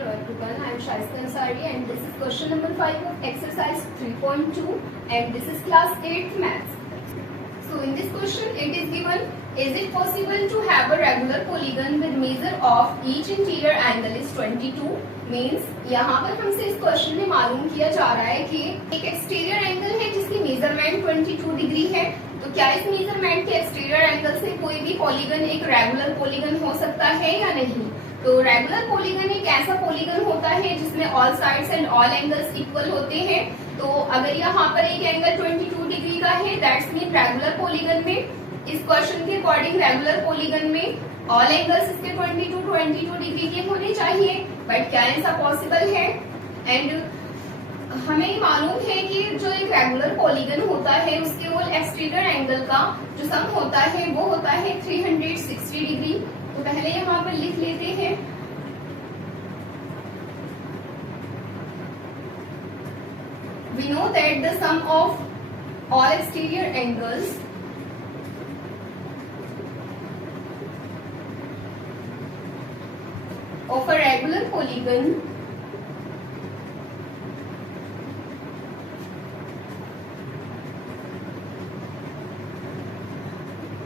everyone, I am Shaista Ansari and this is question number 5 of exercise 3.2 and this is class 8th maths. So in this question it is given, is it possible to have a regular polygon with measure of each interior angle is 22? Means यहाँ पर हमसे इस question में मालूम किया जा रहा है कि एक एक्सटीरियर एंगल है जिसकी मेजरमेंट 22 डिग्री है, तो क्या इस मेजरमेंट के एक्सटीरियर एंगल से कोई भी पॉलीगन एक रेगुलर पॉलीगन हो सकता है या नहीं। तो रेगुलर पॉलीगन एक ऐसा पॉलीगन होता है जिसमें all sides and all angles equal होते हैं। तो अगर यहाँ पर एक एंगल 22 डिग्री का है दैट्स मीन रेगुलर पॉलीगन में, इस क्वेश्चन के अकॉर्डिंग रेगुलर पॉलीगन में ऑल एंगल्स इसके 22 डिग्री के होने चाहिए, बट क्या ऐसा पॉसिबल है। एंड हमें मालूम है कि जो एक रेगुलर पॉलीगन होता है उसके वो एक्सटीरियर एंगल का जो सम होता है वो होता है 360 डिग्री। तो पहले यहाँ पर लिख लेते हैं, we know that the sum of all exterior angles of a regular polygon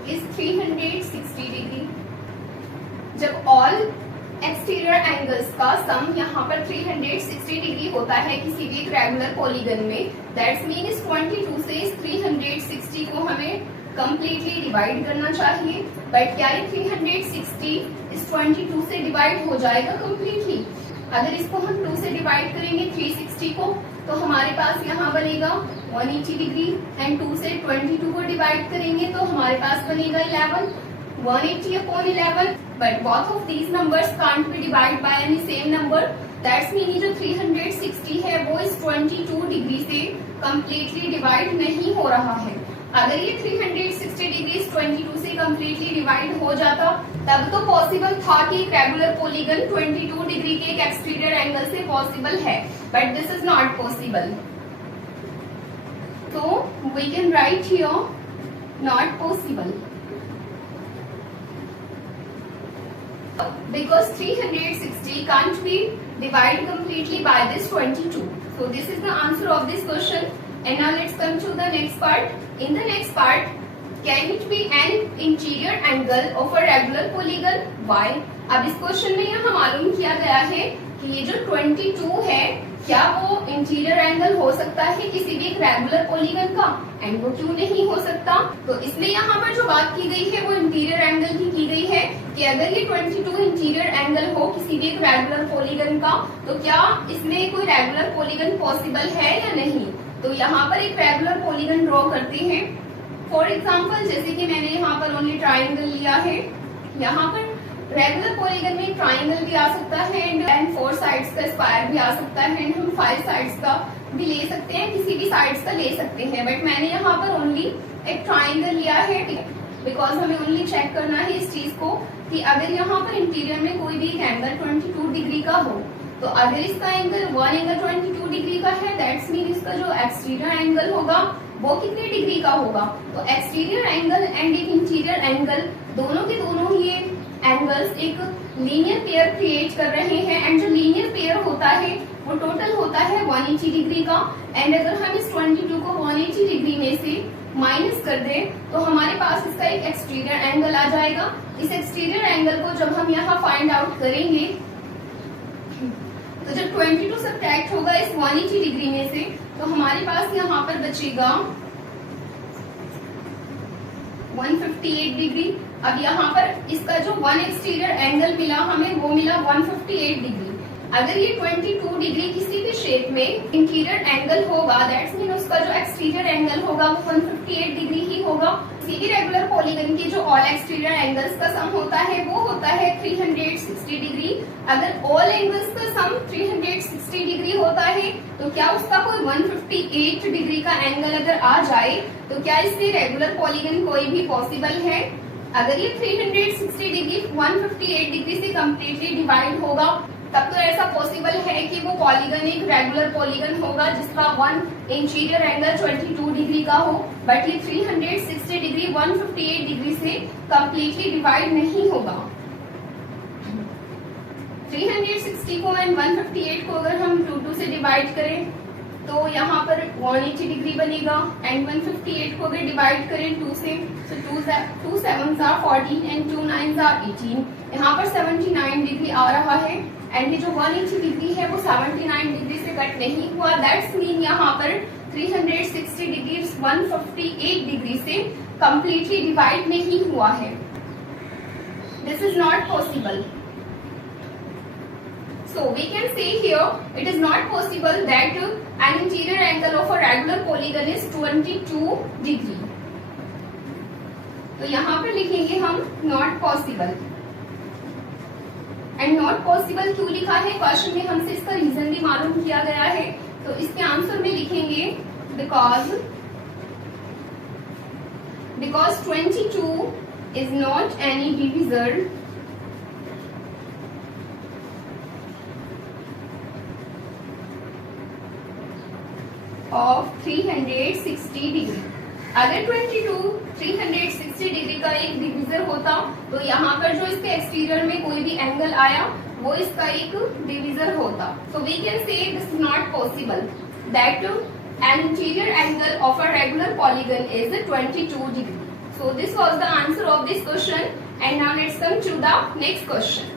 is 360 degree. जब ऑल एक्सटीरियर एंगल्स का सम यहाँ पर 360 डिग्री होता है किसी भी एक रेगुलर पॉलीगन में, दैट्स मीन इस 22 से इस 360 को हमें कंप्लीटली डिवाइड करना चाहिए। बट क्या ये 360 इस 22 से डिवाइड हो जाएगा कंप्लीटली? अगर इसको हम 2 से डिवाइड करेंगे 360 को तो हमारे पास यहाँ बनेगा 180 डिग्री एंड 2 से 22 को डिवाइड करेंगे तो हमारे पास बनेगा 11, 180 upon 11, but both of these numbers can't be divided by any same number. That's mean जो 360 है वो इस 22 डिग्री से completely डिवाइड नहीं हो रहा है। अगर ये 360 डिग्री इस 22 से completely डिवाइड हो जाता तब तो पॉसिबल था कि एक रेगुलर पॉलीगन 22 डिग्री के एक एक्सटीरियर एंगल से पॉसिबल है, but this is not possible. तो we can write here not possible because 360 can't be divided completely by this 22. So this is the answer of this question. And now let's come to the next part. In the next part, can it be an interior angle of a regular polygon? Why? अब इस question में यहाँ मालूम किया गया है कि ये जो 22 है क्या वो इंटीरियर एंगल हो सकता है किसी भी एक रेगुलर पॉलीगन का, एंड वो क्यों नहीं हो सकता। तो इसमें यहाँ पर जो बात की गई है वो इंटीरियर एंगल की गई है कि अगर ये 22 इंटीरियर एंगल हो किसी भी एक रेगुलर पॉलीगन का तो क्या इसमें कोई रेगुलर पॉलीगन पॉसिबल है या नहीं। तो यहाँ पर एक रेगुलर पॉलीगन ड्रॉ करते हैं। फॉर एग्जाम्पल जैसे कि मैंने यहाँ पर ओनली ट्राइंगल लिया है, यहाँ पर रेगुलर पॉलीगन में ट्राइंगल भी आ सकता है एंड 4 साइड्स का स्क्वायर भी आ सकता है एंड हम 5 साइड्स का भी ले सकते हैं, किसी भी साइड्स का ले सकते हैं, बट मैंने यहाँ पर ओनली एक ट्राइंगल लिया है बिकॉज हमें ओनली चेक करना है इस चीज को कि अगर यहाँ पर इंटीरियर में कोई भी एक एंगल 22 डिग्री का हो तो अगर इसका एंगल 1 एंगल 22 डिग्री का है दैट्स मीन इसका जो एक्सटीरियर एंगल होगा वो कितने डिग्री का होगा। तो एक्सटीरियर एंगल एंड एक इंटीरियर एंगल दोनों के दोनों ही एंगल्स एक लीनियर पेयर क्रिएट कर रहे हैं एंड जो लीनियर पेयर होता है वो टोटल होता है 180 डिग्री का। एंड अगर हम इस 22 को 180 डिग्री में से माइनस कर दें तो हमारे पास इसका एक एक्सटीरियर एंगल आ जाएगा। इस एक्सटीरियर एंगल को जब हम यहाँ फाइंड आउट करेंगे तो जब 22 सब्ट्रैक्ट होगा इस 180 डिग्री में से तो हमारे पास यहाँ पर बचेगा 158 डिग्री। अब यहाँ पर इसका जो 1 एक्सटीरियर एंगल मिला हमें वो मिला 158 डिग्री। अगर ये 22 डिग्री किसी भी शेप में इंटीरियर एंगल होगा दैट्स मीन उसका जो एक्सटीरियर एंगल होगा वो 158 डिग्री ही होगा। किसी भी रेगुलर पॉलीगन की जो ऑल एक्सटीरियर एंगल्स का सम होता है वो होता है 360 डिग्री। अगर ऑल एंगल्स का सम 360 डिग्री होता है तो क्या उसका कोई 158 डिग्री का एंगल अगर आ जाए तो क्या इससे रेगुलर पॉलीगन कोई भी पॉसिबल है। अगर ये 360 डिग्री 158 डिग्री से कम्प्लीटली डिवाइड होगा तब तो ऐसा पॉसिबल है कि वो पॉलीगन एक रेगुलर पॉलीगन होगा जिसका 1 इंटीरियर एंगल 22 डिग्री का हो, बट ये 360 डिग्री 158 डिग्री से कम्प्लीटली डिवाइड नहीं होगा। 360 को एंड 158 को अगर हम 2 से डिवाइड करें तो यहाँ पर 180 डिग्री बनेगा एंड 158 को अगर डिवाइड करें 2 से तो 2 7s are 14 and 2 9s are 18। यहाँ पर 79 डिग्री आ रहा है एंड ये जो 180 डिग्री है वो 79 डिग्री से कट नहीं हुआ। दैट्स मीन यहाँ पर 360 डिग्री 158 डिग्री से कंप्लीटली डिवाइड नहीं हुआ है। This is not possible. So we can say here it is not possible that an interior angle of a regular polygon is 22 degree। तो यहाँ पर लिखेंगे हम not possible। And not possible क्यों लिखा है, क्वेश्चन में हमसे इसका रीजन भी मालूम किया गया है। तो इसके आंसर में लिखेंगे because 22 is not any divisor of 360 degree. अगर 22 360 डिग्री का एक डिविजर होता तो यहाँ पर जो इसके एक्सटीरियर में कोई भी एंगल आया वो इसका एक डिविजर होता। So we can say this is not possible that an interior angle of a regular polygon is 22 degree. So this was the answer of this question and now let's come to the next question.